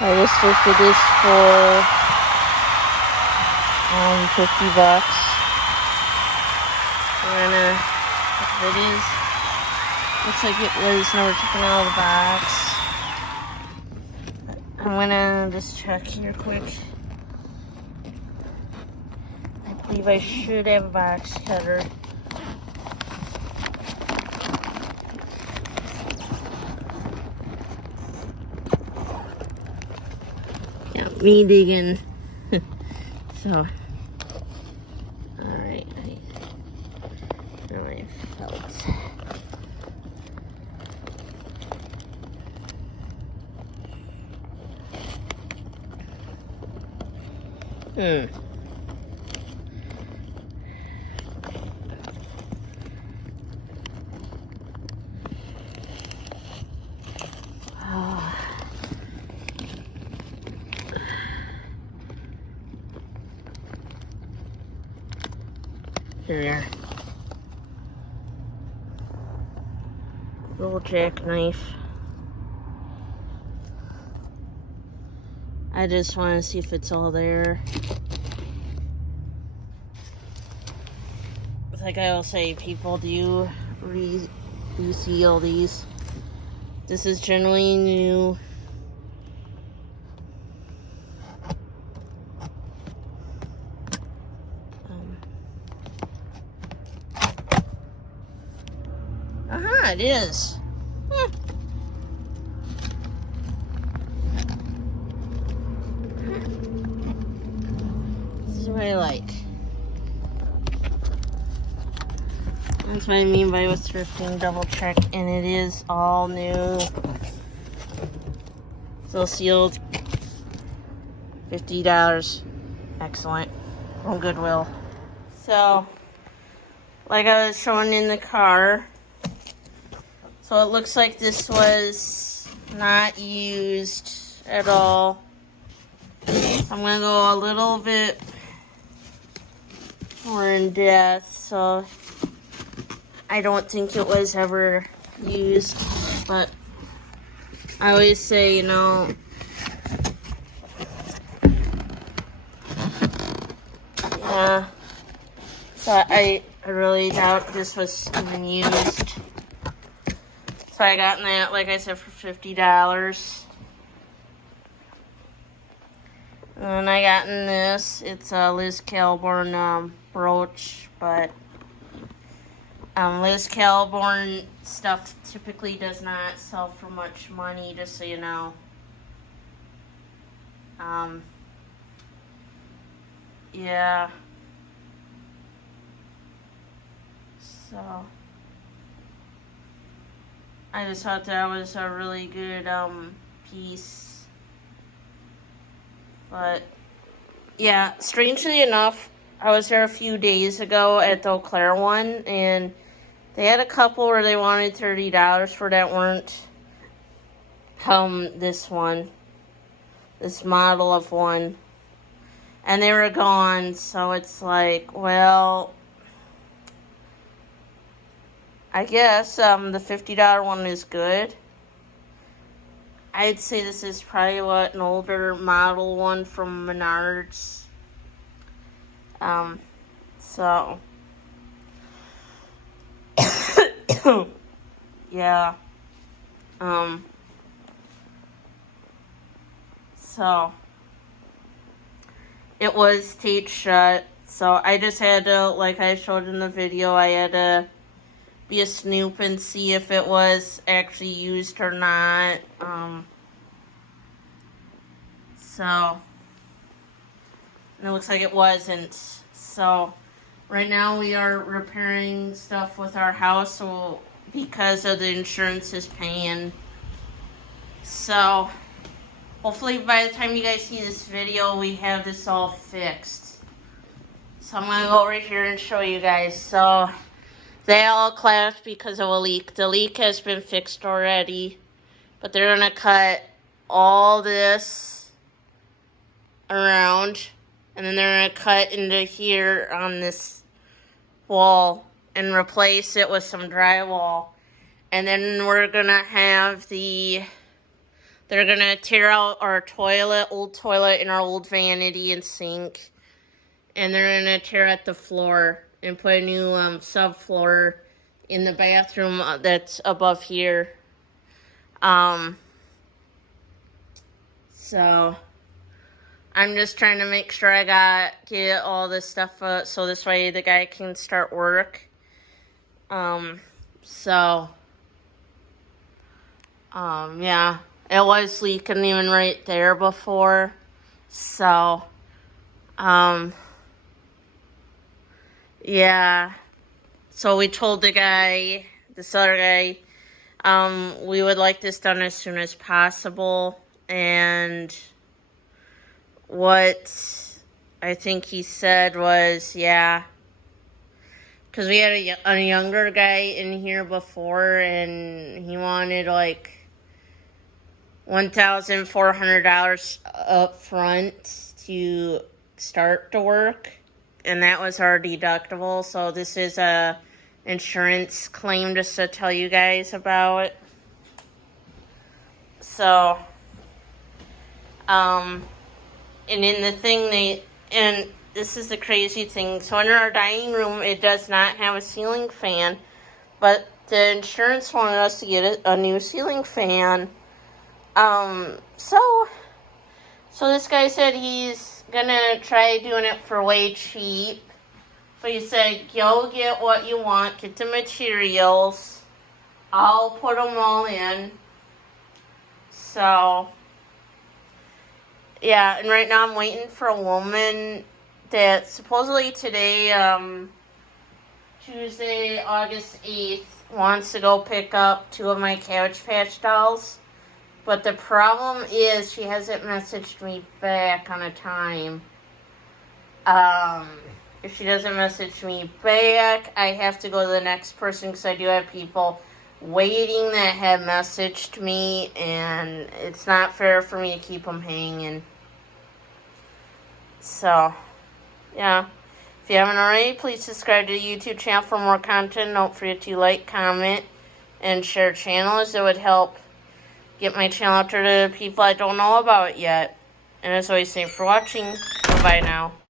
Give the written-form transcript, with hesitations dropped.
I just looked at this for $50. And it is. Looks like it was never taken out of the box. I'm gonna just check here quick. I believe I should have a box cutter. Yeah, me digging. So, alright. I felt. Here we are. Little jackknife. I just want to see if it's all there. Like I will say, people do reseal these. This is generally new. It is. This is what I like. That's what I mean by with thrifting. Double check, and it is all new. Still sealed. $50. Excellent. From Goodwill. So, like I was showing in the car. So it looks like this was not used at all. I'm going to go a little bit more in depth. So I don't think it was ever used. But I always say, you know, yeah. So I really doubt this was even used. So I got that, like I said, for $50. And then I got in this. It's a Liz Calborn brooch, but Liz Calborn stuff typically does not sell for much money, just so you know. Yeah. So I just thought that was a really good piece. But yeah, strangely enough, I was there a few days ago at the Eau Claire one, and they had a couple where they wanted $30 for that weren't this one, this model of one, and they were gone. So it's like, well, I guess the $50 one is good. I'd say this is probably an older model one from Menards. So yeah. So it was taped shut. So I just had to, like I showed in the video, I had to be a snoop and see if it was actually used or not. So and it looks like it wasn't. So right now we are repairing stuff with our house, so because of the insurance is paying. So hopefully by the time you guys see this video, we have this all fixed. So I'm gonna go over here and show you guys. So they all collapsed because of a leak. The leak has been fixed already, but they're gonna cut all this around, and then they're gonna cut into here on this wall and replace it with some drywall. And then we're gonna have the They're going to tear out our old toilet and our old vanity and sink. And they're going to tear out the floor and put a new subfloor in the bathroom that's above here. So I'm just trying to make sure I get all this stuff so this way the guy can start work. Yeah, it was leaking even right there before. So, yeah. So we told this other guy, we would like this done as soon as possible. And what I think he said was, yeah. Because we had a younger guy in here before, and he wanted like $1,400 up front to start the work, and that was our deductible. So this is a insurance claim just to tell you guys about. So, and in the thing and this is the crazy thing. So in our dining room, it does not have a ceiling fan, but the insurance wanted us to get a new ceiling fan. So this guy said he's gonna try doing it for way cheap. But he said, go get what you want, get the materials. I'll put them all in. So, yeah, and right now I'm waiting for a woman that supposedly today, Tuesday, August 8th, wants to go pick up 2 of my Cabbage Patch dolls. But the problem is she hasn't messaged me back on a time. If she doesn't message me back, I have to go to the next person because I do have people waiting that have messaged me, and it's not fair for me to keep them hanging. So, yeah. If you haven't already, please subscribe to the YouTube channel for more content. Don't forget to like, comment, and share channels. It would help get my channel out there to people I don't know about yet. And as always, thanks for watching. Bye-bye now.